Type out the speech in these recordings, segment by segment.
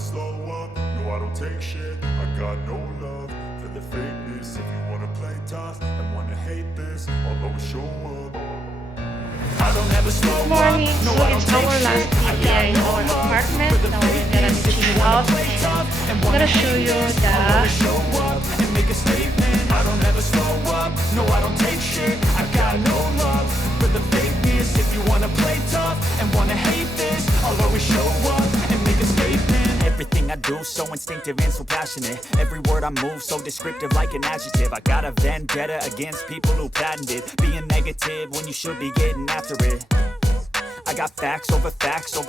slow up, no I don't take shit. I got no love for the fakeness. If you wanna play tough and wanna hate this, I'll always show up. I don't ever slow Good morning, up, no so I don't it's our take last shit. I day got in no our love apartment. for the Now we're gonna fakeness. If check you wanna out. play tough and I'm wanna gonna show hate you this, I'll the always show up and make a statement. I don't ever slow up, no I don't take shit. I got no love for the fakeness. If you wanna play tough and wanna hate this, I'll always show up and make a statement. Everything I do so instinctive and so passionate. Every word I move so descriptive like an adjective. I got a vendetta against people who patented being negative when you should be getting after it. I got facts over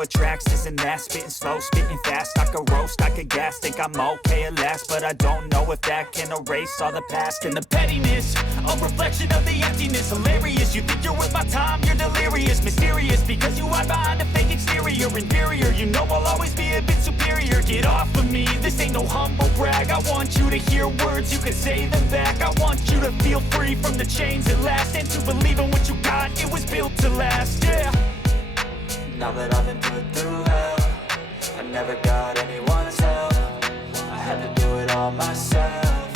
tracks, this and that. Spitting slow, spitting fast. I could roast, I could gas. Think I'm okay at last, but I don't know if that can erase all the past. And the pettiness, a reflection of the emptiness. Hilarious, you think you're worth my time, you're delirious. Mysterious, because you hide behind a fake exterior. Inferior, you know I'll always be a bit superior. Get off of me, this ain't no humble brag. I want you to hear words, you can say them back. I want you to feel free from the chains at last, and to believe in what you got, it was built to last, yeah. Now that I've been put through hell, I never got anyone's help. I had to do it all myself.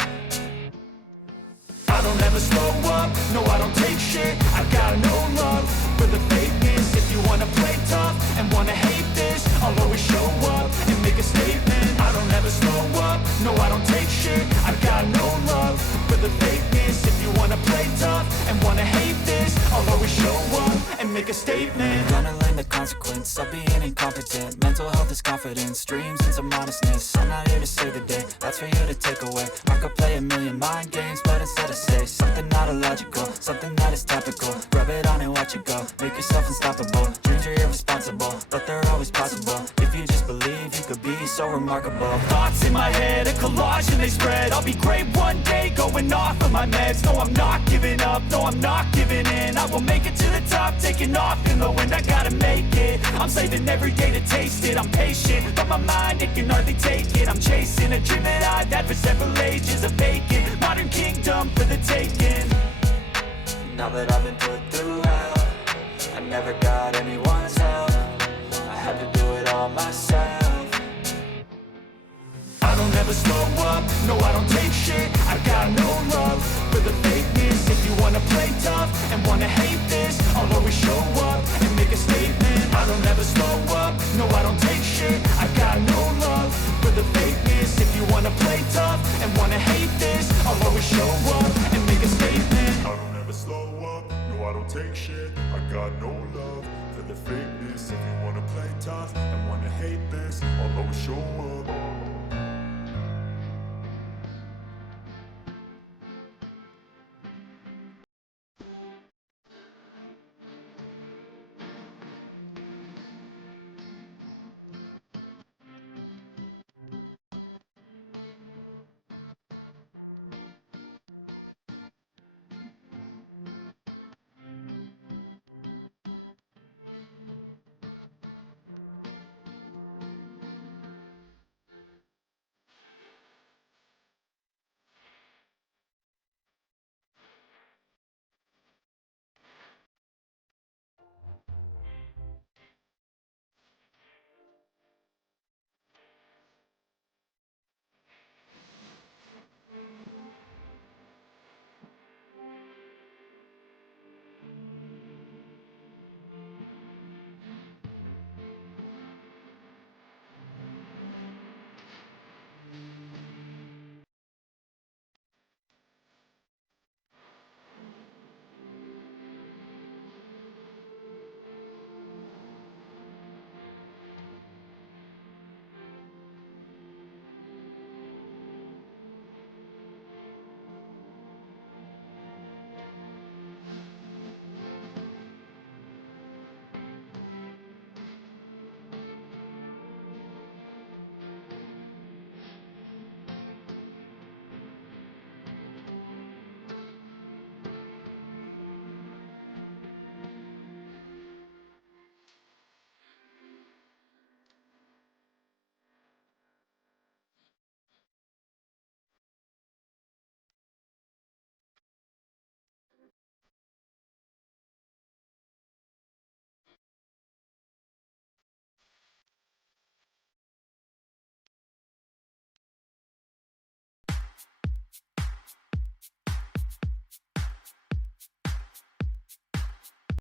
I don't ever slow up, no I don't take shit. I got no love for the fakeness. If you wanna play tough and wanna hate this, I'll always show up and make a statement. I don't ever slow up, no I don't take shit. I got no love for the fakeness. If you wanna play tough and wanna hate this, I'll always show up and make a statement. Gonna learn the consequence of being incompetent. Mental health is confidence, dreams and some modestness. I'm not here to save the day, that's for you to take away. I could play a million mind games, but instead I say something not illogical, something that is topical. Rub it on and watch it go, make yourself unstoppable. Dreams are irresponsible, but they're always possible. If you just believe, you could be so remarkable. Thoughts in my head, a collage and they spread. I'll be great one day, going off of my meds. No, I'm not giving up, no, I'm not giving in. I will make it to the top, taking off in the wind. I gotta make it, I'm saving every day to taste it. I'm patient, but my mind, it can hardly take it. I'm chasing a dream that I've had for several ages. A vacant, modern kingdom for the taking. Now that I've been put through hell, I never got anyone's help. I had to do it all myself. I don't ever slow up, no I don't take shit. I got no love for the fakeness. If you wanna play tough and wanna hate this, I'll always show up and make a statement. I don't ever slow up, no I don't take shit. I got no love for the fakeness. If you wanna play tough and wanna hate this, I'll always show up and make a statement. I don't ever slow up, no I don't take shit. I got no love for the fakeness. If you wanna play tough and wanna hate this, I'll always show